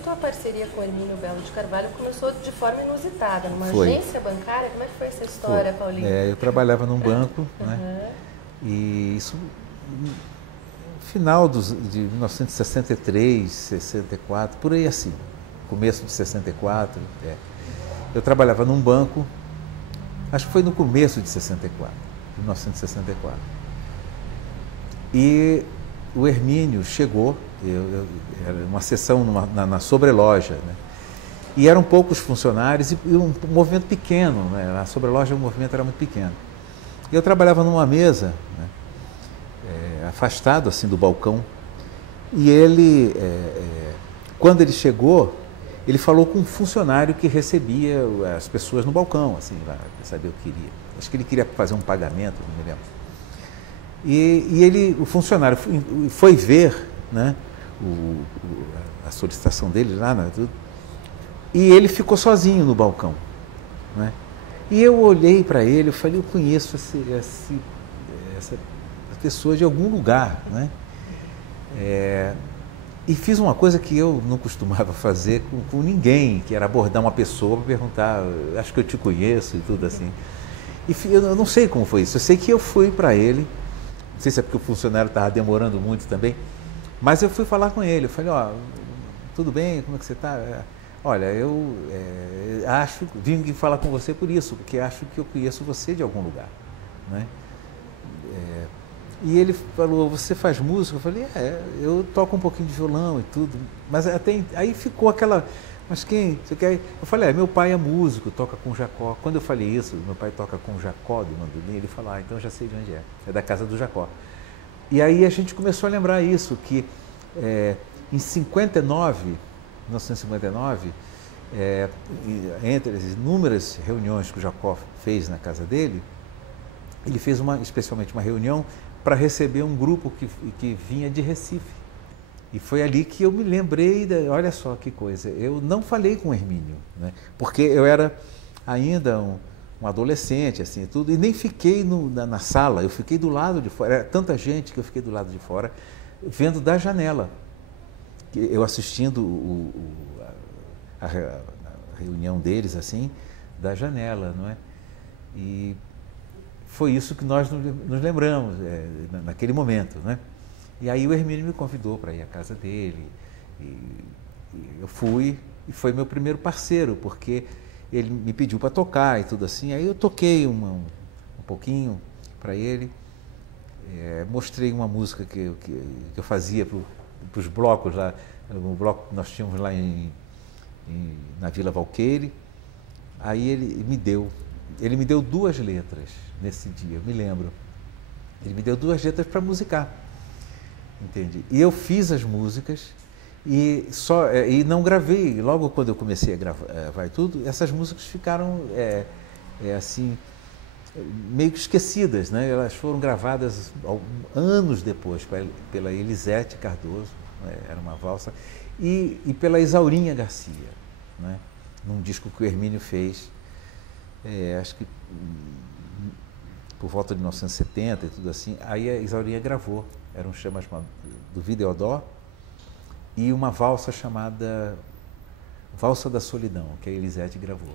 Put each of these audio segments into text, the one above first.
tua parceria com o Hermínio Belo de Carvalho começou de forma inusitada, numa Foi. agência bancária. Como é que foi essa história, Paulinho? Eu trabalhava num banco, né? E isso no final de 1963, 64, por aí assim, começo de 64. Eu trabalhava num banco, acho que foi no começo de 64, 1964. E o Hermínio chegou, era uma sessão na sobreloja, né? E eram poucos funcionários e um movimento pequeno, né? A sobreloja, o movimento era muito pequeno. E eu trabalhava numa mesa, né? Afastado assim do balcão, e ele, quando ele chegou, ele falou com um funcionário que recebia as pessoas no balcão, assim, lá, para saber o que queria. Acho que ele queria fazer um pagamento, não me lembro. E o funcionário foi ver, né, a solicitação dele lá, né, tudo, e ele ficou sozinho no balcão, né? E eu olhei para ele, eu falei, eu conheço essa pessoa de algum lugar, né? E fiz uma coisa que eu não costumava fazer com ninguém, que era abordar uma pessoa para perguntar, acho que eu te conheço e tudo assim. E eu não sei como foi isso, eu sei que eu fui para ele, não sei se é porque o funcionário estava demorando muito também, mas eu fui falar com ele, eu falei, ó, tudo bem, como é que você está? Olha, eu vim aqui falar com você por isso, porque acho que eu conheço você de algum lugar, né? E ele falou, você faz música? Eu falei, eu toco um pouquinho de violão e tudo. Mas até aí ficou aquela, mas quem? Você quer? Eu falei, meu pai é músico, toca com o Jacó. Quando eu falei isso, meu pai toca com o Jacó do Mandolim, ele falou, então eu já sei de onde é da casa do Jacó. E aí a gente começou a lembrar isso, que em 1959, entre as inúmeras reuniões que o Jacó fez na casa dele, ele fez especialmente uma reunião para receber um grupo que vinha de Recife. E foi ali que eu me lembrei, olha só que coisa, eu não falei com o Hermínio, né? Porque eu era ainda um adolescente, assim, tudo, e nem fiquei na sala, eu fiquei do lado de fora, era tanta gente que eu fiquei do lado de fora, vendo da janela, eu assistindo a reunião deles, assim, da janela, não é? E foi isso que nós nos lembramos naquele momento, né? E aí o Hermínio me convidou para ir à casa dele, e eu fui, e foi meu primeiro parceiro, porque ele me pediu para tocar e tudo assim, aí eu toquei um pouquinho para ele, mostrei uma música que eu fazia para os blocos lá, um bloco que nós tínhamos lá na Vila Valqueire, aí ele me deu 2 letras nesse dia, eu me lembro. Ele me deu 2 letras para musicar, entende? E eu fiz as músicas e não gravei. Logo quando eu comecei a gravar e tudo, essas músicas ficaram assim meio que esquecidas, né? Elas foram gravadas anos depois pela Elisete Cardoso, né? Era uma valsa, e pela Isaurinha Garcia, né? Num disco que o Hermínio fez. Acho que por volta de 1970 e tudo assim, aí a Isaurinha gravou, era um chama do Videodó e uma valsa chamada Valsa da Solidão, que a Elisete gravou.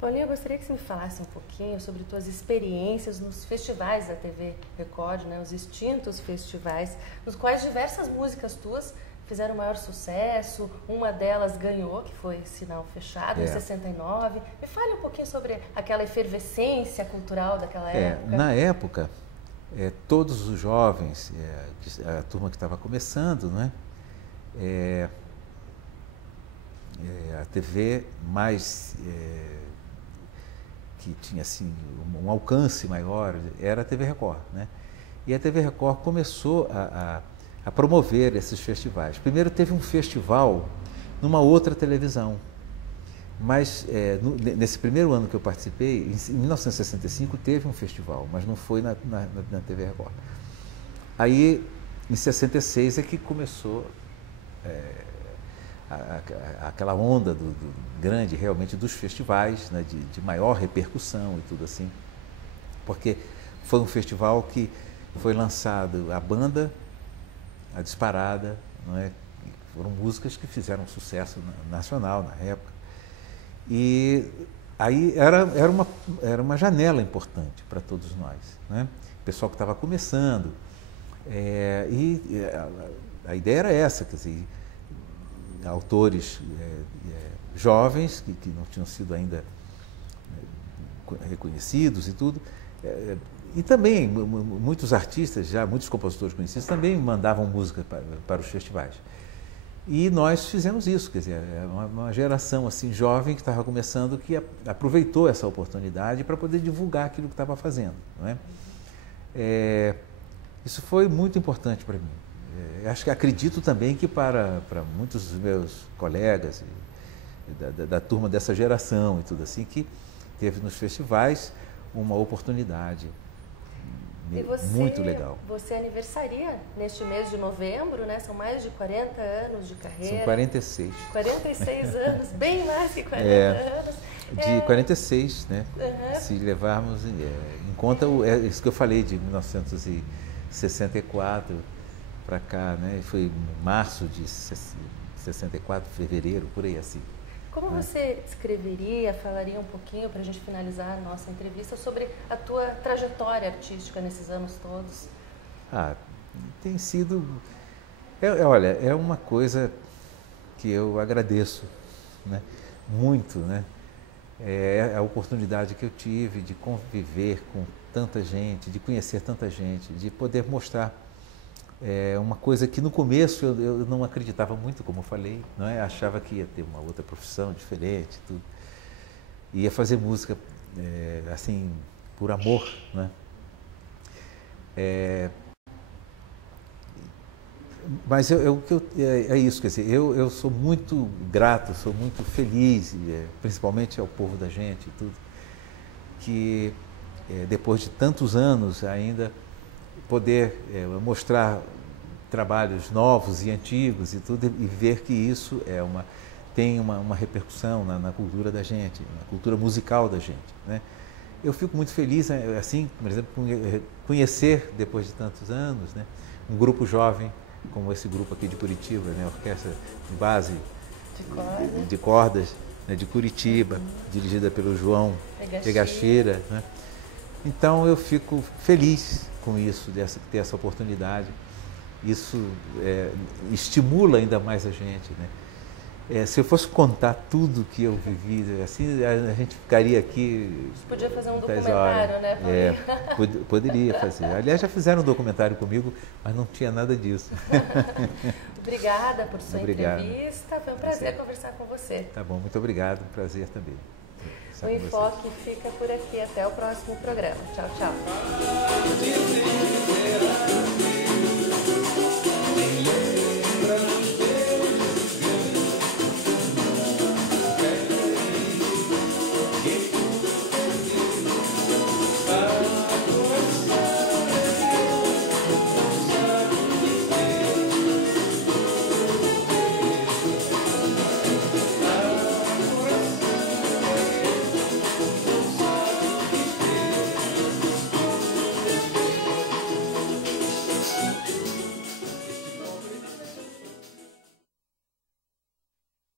Paulinho, eu gostaria que você me falasse um pouquinho sobre tuas experiências nos festivais da TV Record, né, os extintos festivais, nos quais diversas músicas tuas fizeram maior sucesso, uma delas ganhou, que foi Sinal Fechado, em 69. Me fale um pouquinho sobre aquela efervescência cultural daquela época. Na época, todos os jovens, a turma que estava começando, né, a TV mais que tinha assim, um alcance maior era a TV Record, né? E a TV Record começou a promover esses festivais. Primeiro teve um festival numa outra televisão, mas nesse primeiro ano que eu participei, em 1965 teve um festival, mas não foi na TV Record. Aí, em 66 é que começou aquela onda grande realmente dos festivais, né, de maior repercussão e tudo assim, porque foi um festival que foi lançado a banda, a Disparada, não é? foram músicas que fizeram sucesso nacional na época. E aí era uma janela importante para todos nós, né? O pessoal que estava começando. A ideia era essa, quer dizer, autores jovens que não tinham sido ainda reconhecidos e tudo. E também muitos artistas, já muitos compositores conhecidos, também mandavam música para os festivais. E nós fizemos isso, quer dizer, uma geração assim jovem que estava começando, que aproveitou essa oportunidade para poder divulgar aquilo que estava fazendo, não é? Isso foi muito importante para mim. Acho que acredito também que para muitos dos meus colegas da turma dessa geração e tudo assim, que teve nos festivais uma oportunidade muito legal. Você aniversaria neste mês de novembro, né? São mais de 40 anos de carreira. São 46. 46 anos, bem mais que 40 anos. De 46, né? Se levarmos em conta isso que eu falei de 1964 para cá, né? Foi março de 64, fevereiro, por aí assim. Como você escreveria, falaria um pouquinho, para a gente finalizar a nossa entrevista, sobre a tua trajetória artística nesses anos todos? Tem sido... olha, é uma coisa que eu agradeço, né? Muito, né? É a oportunidade que eu tive de conviver com tanta gente, de conhecer tanta gente, de poder mostrar uma coisa que no começo eu não acreditava muito, como eu falei, não é? Achava que ia ter uma outra profissão diferente, tudo. Ia fazer música assim por amor, né? Mas é isso, quer dizer, eu sou muito grato, sou muito feliz, principalmente ao povo da gente, tudo, que depois de tantos anos ainda poder mostrar trabalhos novos e antigos e tudo, e ver que isso tem uma repercussão na cultura da gente, na cultura musical da gente, né? Eu fico muito feliz, assim, por exemplo, conhecer, depois de tantos anos, né, um grupo jovem, como esse grupo aqui de Curitiba, né, a Orquestra de Base de Cordas, né, de Curitiba, dirigida pelo João Egashira, né? Então eu fico feliz com isso, de ter essa oportunidade. Isso estimula ainda mais a gente, né? Se eu fosse contar tudo que eu vivi, assim, a gente ficaria aqui... Você podia fazer um documentário, né? Poderia fazer. Aliás, já fizeram um documentário comigo, mas não tinha nada disso. Obrigada por sua entrevista. Foi um prazer conversar com você. Tá bom, muito obrigado. Um prazer também. O Enfoque fica por aqui. Até o próximo programa. Tchau, tchau.